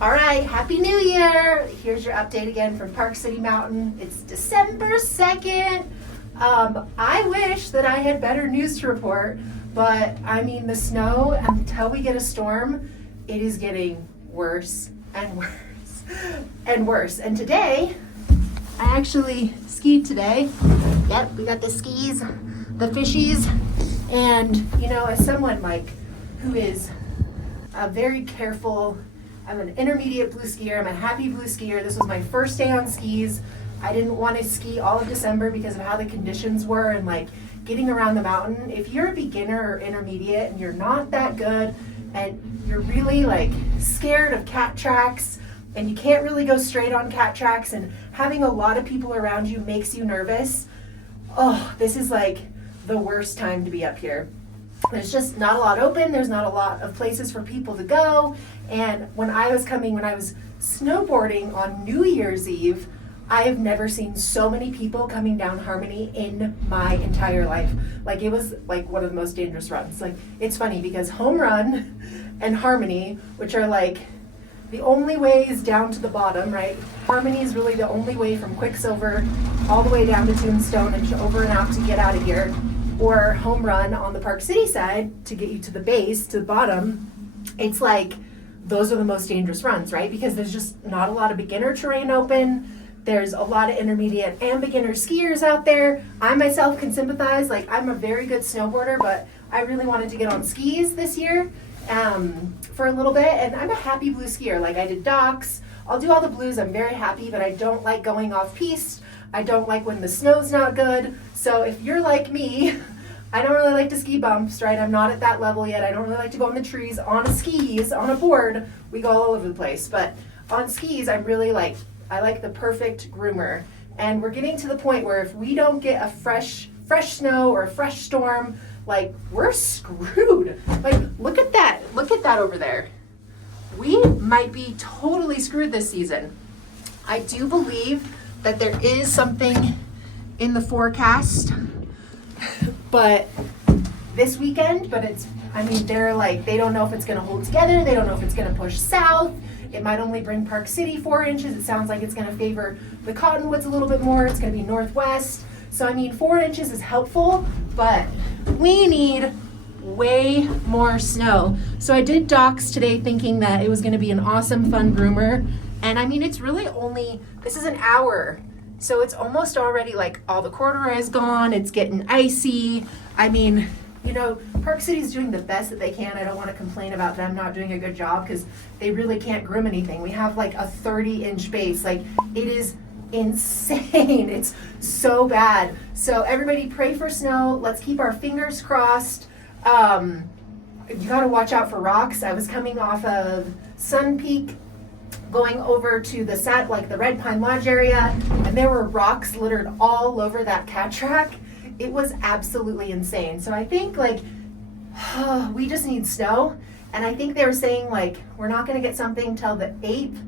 All right, Happy New Year. Here's your update again from Park City Mountain. It's December 2nd. I wish that I had better news to report, but I mean the snow, until we get a storm, it is getting worse and worse and worse. And today, I actually skied today. Yep, we got the skis, the fishies, and you know, as someone like who is a very careful, I'm an intermediate blue skier, I'm a happy blue skier. This was my first day on skis. I didn't want to ski all of December because of how the conditions were and like getting around the mountain. If you're a beginner or intermediate and you're not that good and you're really like scared of cat tracks and you can't really go straight on cat tracks and having a lot of people around you makes you nervous, oh, this is like the worst time to be up here. There's just not a lot open. There's not a lot of places for people to go. And when I was snowboarding on New Year's Eve, I have never seen so many people coming down Harmony in my entire life. Like, it was like one of the most dangerous runs. Like, it's funny because Home Run and Harmony, which are like the only ways down to the bottom, right? Harmony is really the only way from Quicksilver all the way down to Tombstone and over and out to get out of here. Or Home Run on the Park City side to get you to the base, to the bottom. It's like, those are the most dangerous runs, right? Because there's just not a lot of beginner terrain open. There's a lot of intermediate and beginner skiers out there. I myself can sympathize. Like, I'm a very good snowboarder, but I really wanted to get on skis this year for a little bit. And I'm a happy blue skier. Like, I did docks. I'll do all the blues. I'm very happy, but I don't like going off piste. I don't like when the snow's not good. So if you're like me, I don't really like to ski bumps, right? I'm not at that level yet. I don't really like to go in the trees on skis, on a board. We go all over the place. But on skis, I like the perfect groomer. And we're getting to the point where if we don't get a fresh snow or a fresh storm, like, we're screwed. Like, look at that. Look at that over there. We might be totally screwed this season. I do believe that there is something in the forecast, but this weekend, but they don't know if it's gonna hold together. They don't know if it's gonna push south. It might only bring Park City 4 inches. It sounds like it's gonna favor the Cottonwoods a little bit more. It's gonna be northwest. So 4 inches is helpful, but we need way more snow. So I did docks today thinking that it was gonna be an awesome, fun groomer. And it's really this is an hour. So it's almost already like all the corduroy is gone. It's getting icy. Park City's doing the best that they can. I don't want to complain about them not doing a good job because they really can't groom anything. We have like a 30-inch base. Like, it is insane. It's so bad. So everybody pray for snow. Let's keep our fingers crossed. You got to watch out for rocks. I was coming off of Sun Peak, going over to the Red Pine Lodge area, and there were rocks littered all over that cat track. It was absolutely insane. So I think we just need snow. And I think they were saying we're not going to get something till the 8th,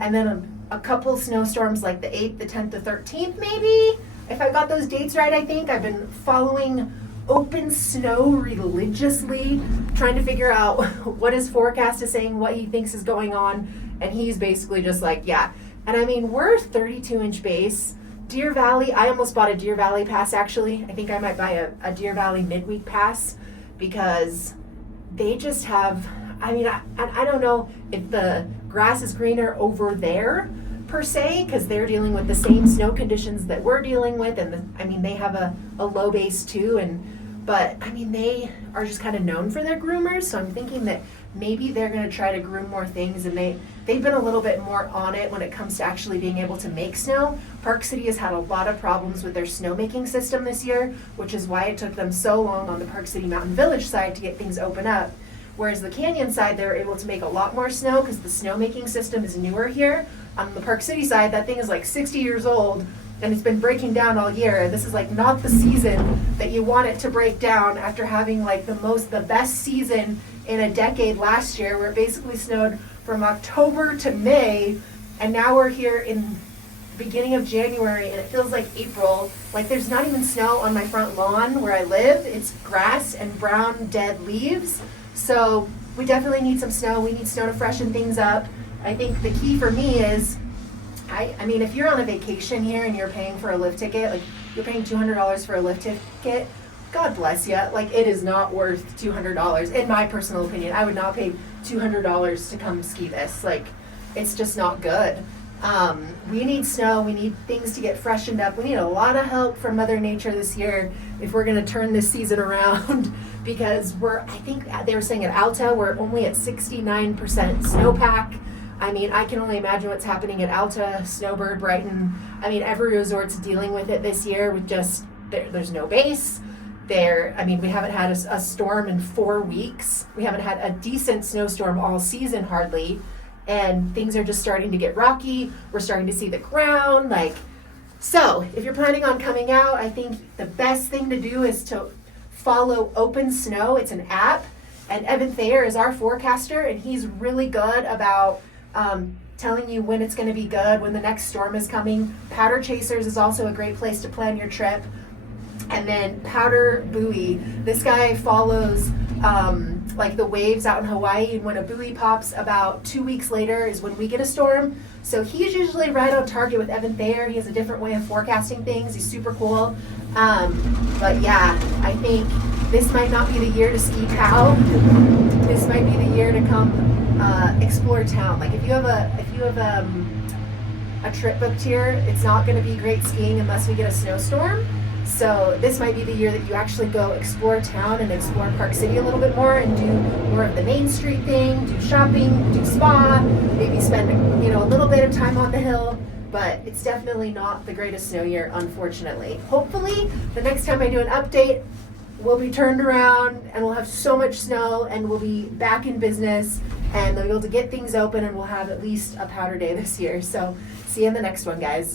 and then a couple snowstorms like the 8th, the 10th, the 13th maybe. If I got those dates right, I think. I've been following Open Snow religiously, trying to figure out what his forecast is saying, what he thinks is going on. And he's basically just like, yeah. And we're 32-inch base. Deer Valley, I almost bought a Deer Valley pass, actually. I think I might buy a Deer Valley midweek pass because they just have, I don't know if the grass is greener over there per se, because they're dealing with the same snow conditions that we're dealing with. And they have a low base too. But they are just kind of known for their groomers. So I'm thinking that maybe they're going to try to groom more things, and they've been a little bit more on it when it comes to actually being able to make snow. Park City has had a lot of problems with their snowmaking system this year, which is why it took them so long on the Park City Mountain Village side to get things open up. Whereas the Canyon side, they were able to make a lot more snow because the snowmaking system is newer here. On the Park City side, that thing is like 60 years old, and it's been breaking down all year. This is not the season that you want it to break down after having the best season in a decade last year, where it basically snowed from October to May, and now we're here in the beginning of January and it feels like April. There's not even snow on my front lawn where I live. It's grass and brown dead leaves. So we definitely need some snow. We need snow to freshen things up. I think the key for me is, I mean, if you're on a vacation here and you're paying for a lift ticket, like you're paying $200 for a lift ticket, God bless you. Like, it is not worth $200, in my personal opinion. I would not pay $200 to come ski this. Like, it's just not good. We need snow. We need things to get freshened up. We need a lot of help from Mother Nature this year if we're going to turn this season around because I think they were saying at Alta, we're only at 69% snowpack. I mean, I can only imagine what's happening at Alta, Snowbird, Brighton. I mean, every resort's dealing with it this year with just, there's no base. We haven't had a storm in 4 weeks. We haven't had a decent snowstorm all season hardly. And things are just starting to get rocky. We're starting to see the ground. So if you're planning on coming out, I think the best thing to do is to follow Open Snow. It's an app. And Evan Thayer is our forecaster, and he's really good about telling you when it's going to be good, when the next storm is coming. Powder Chasers is also a great place to plan your trip. And then Powder Buoy, this guy follows the waves out in Hawaii, and when a buoy pops about 2 weeks later is when we get a storm. So he's usually right on target with Evan Thayer. He has a different way of forecasting things. He's super cool. But yeah, I think this might not be the year to ski POW. This might be the year to come explore town. Like if you have a trip booked here, it's not going to be great skiing unless we get a snowstorm. So this might be the year that you actually go explore town and explore Park City a little bit more and do more of the Main Street thing, do shopping, do spa, maybe spend a little bit of time on the hill. But it's definitely not the greatest snow year, unfortunately. Hopefully, the next time I do an update, we'll be turned around and we'll have so much snow and we'll be back in business and they'll be able to get things open and we'll have at least a powder day this year. So see you in the next one, guys.